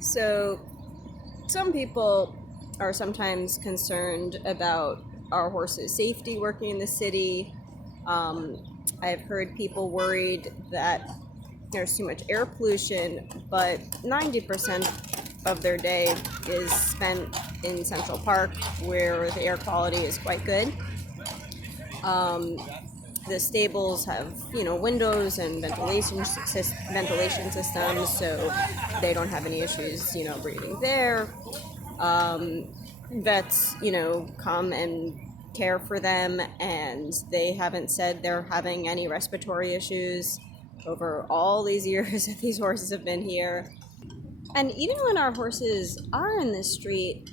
So, some people are sometimes concerned about our horses' safety working in the city. I've heard people worried that there's too much air pollution, but 90% of their day is spent in Central Park, where the air quality is quite good. Um, the stables have, windows and ventilation systems, so they don't have any issues, breathing there. Vets, come and care for them, and they haven't said they're having any respiratory issues over all these years that these horses have been here. And even when our horses are in the street,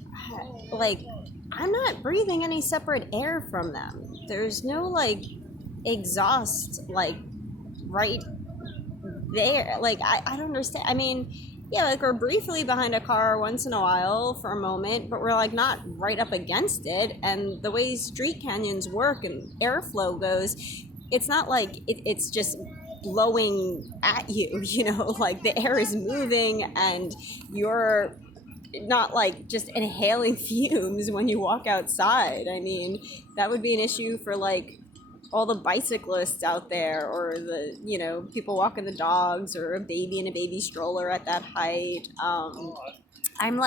like, I'm not breathing any separate air from them. There's no, exhaust, right there. I don't understand. I mean, yeah, we're briefly behind a car once in a while for a moment, but we're not right up against it. And the way street canyons work and airflow goes, it's not it's just blowing at you, the air is moving and you're not just inhaling fumes when you walk outside. I mean, that would be an issue for all the bicyclists out there, or the people walking the dogs, or a baby in a baby stroller at that height. I'm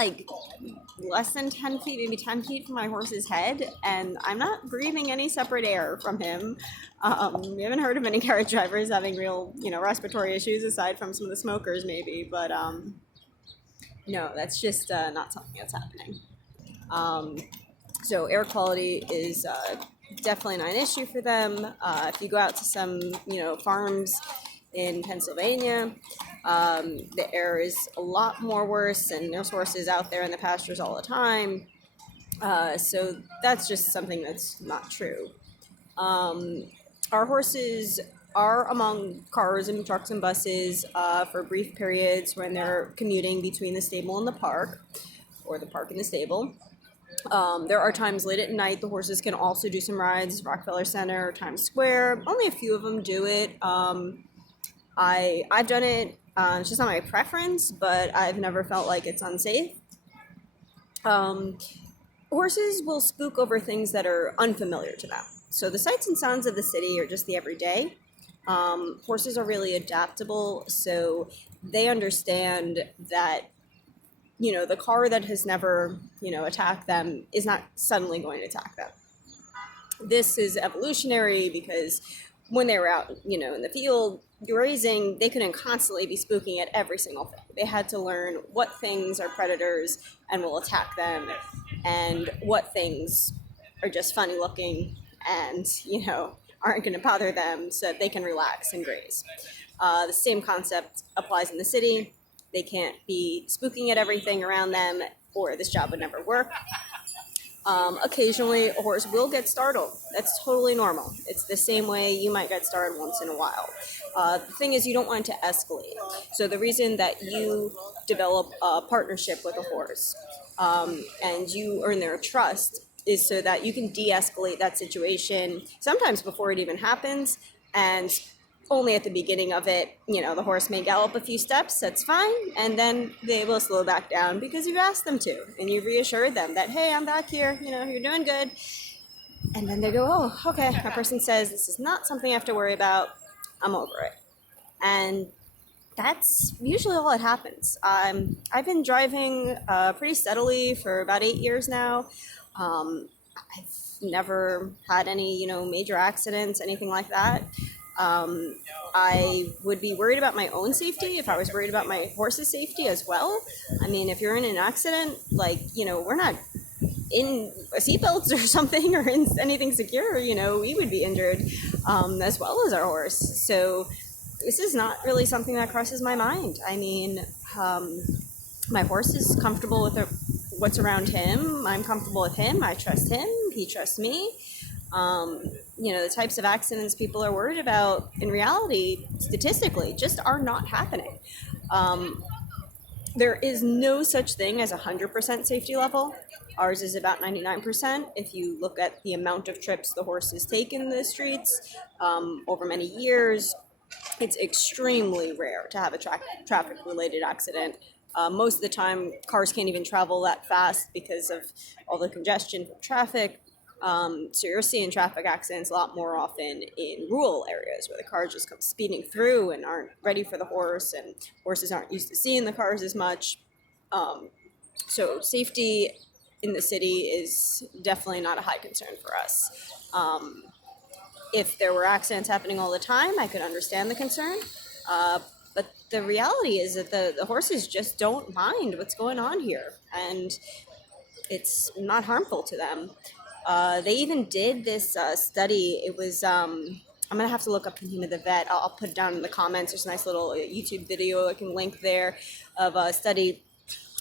less than 10 feet, maybe 10 feet from my horse's head, and I'm not breathing any separate air from him. We haven't heard of any carriage drivers having real, respiratory issues, aside from some of the smokers maybe, but no, that's just not something that's happening. So air quality is definitely not an issue for them. If you go out to some, farms in Pennsylvania, the air is a lot more worse, and there's horses out there in the pastures all the time. So that's just something that's not true. Our horses are among cars and trucks and buses for brief periods when they're commuting between the stable and the park, or the park and the stable. There are times late at night the horses can also do some rides, Rockefeller Center, Times Square. Only a few of them do it. I've done it. It's just not my preference, but I've never felt like it's unsafe. Horses will spook over things that are unfamiliar to them. So the sights and sounds of the city are just the everyday. Horses are really adaptable, so they understand that the car that has never, attacked them is not suddenly going to attack them. This is evolutionary because when they were out, in the field grazing, they couldn't constantly be spooking at every single thing. They had to learn what things are predators and will attack them, and what things are just funny looking and, aren't going to bother them, so that they can relax and graze. The same concept applies in the city. They can't be spooking at everything around them, or this job would never work. Occasionally, a horse will get startled. That's totally normal. It's the same way you might get startled once in a while. The thing is, you don't want it to escalate. So the reason that you develop a partnership with a horse and you earn their trust is so that you can de-escalate that situation, sometimes before it even happens, and only at the beginning of it, the horse may gallop a few steps, that's fine, and then they will slow back down because you've asked them to, and you've reassured them that, hey, I'm back here, you're doing good. And then they go, oh, okay, my person says this is not something I have to worry about, I'm over it. And that's usually all that happens. I've been driving pretty steadily for about 8 years now. I've never had any, major accidents, anything like that. I would be worried about my own safety if I was worried about my horse's safety as well. I mean, if you're in an accident, we're not in seatbelts or something, or in anything secure, we would be injured as well as our horse. So this is not really something that crosses my mind. I mean, my horse is comfortable with what's around him. I'm comfortable with him. I trust him. He trusts me. The types of accidents people are worried about, in reality, statistically, just are not happening. There is no such thing as 100% safety level. Ours is about 99%. If you look at the amount of trips the horses take in the streets over many years, it's extremely rare to have a traffic-related accident Most of the time, cars can't even travel that fast because of all the congestion from traffic. So you're seeing traffic accidents a lot more often in rural areas where the cars just come speeding through and aren't ready for the horse, and horses aren't used to seeing the cars as much. So safety in the city is definitely not a high concern for us. If there were accidents happening all the time, I could understand the concern. But the reality is that the horses just don't mind what's going on here, and it's not harmful to them. They even did this study. It was, I'm going to have to look up the name of the vet. I'll put it down in the comments. There's a nice little YouTube video I can link there of a study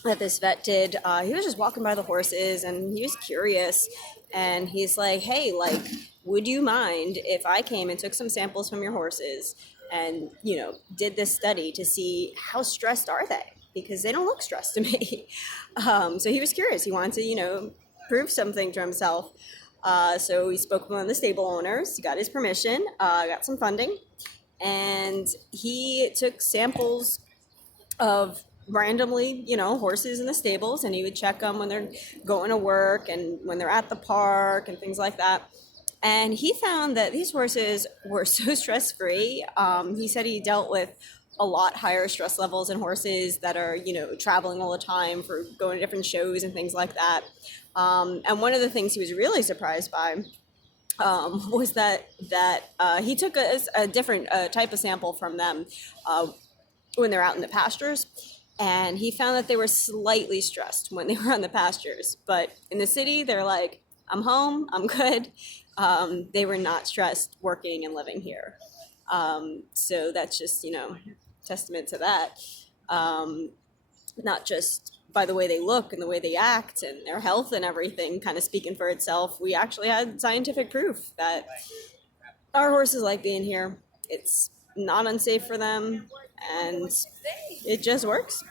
that this vet did. He was just walking by the horses and he was curious, and he's like, hey, like, would you mind if I came and took some samples from your horses and, did this study to see how stressed are they? Because they don't look stressed to me. So he was curious. He wanted to, prove something to himself. So he spoke with one of the stable owners. He got his permission, got some funding, and he took samples of randomly, horses in the stables, and he would check them when they're going to work and when they're at the park and things like that. And he found that these horses were so stress-free. He said he dealt with a lot higher stress levels in horses that are, traveling all the time for going to different shows and things like that. And one of the things he was really surprised by was that he took a different type of sample from them when they're out in the pastures. And he found that they were slightly stressed when they were on the pastures. But in the city, they're like, I'm home, I'm good. They were not stressed working and living here. So that's just, testament to that. Not just by the way they look and the way they act and their health and everything kind of speaking for itself. We actually had scientific proof that our horses like being here. It's not unsafe for them, and it just works.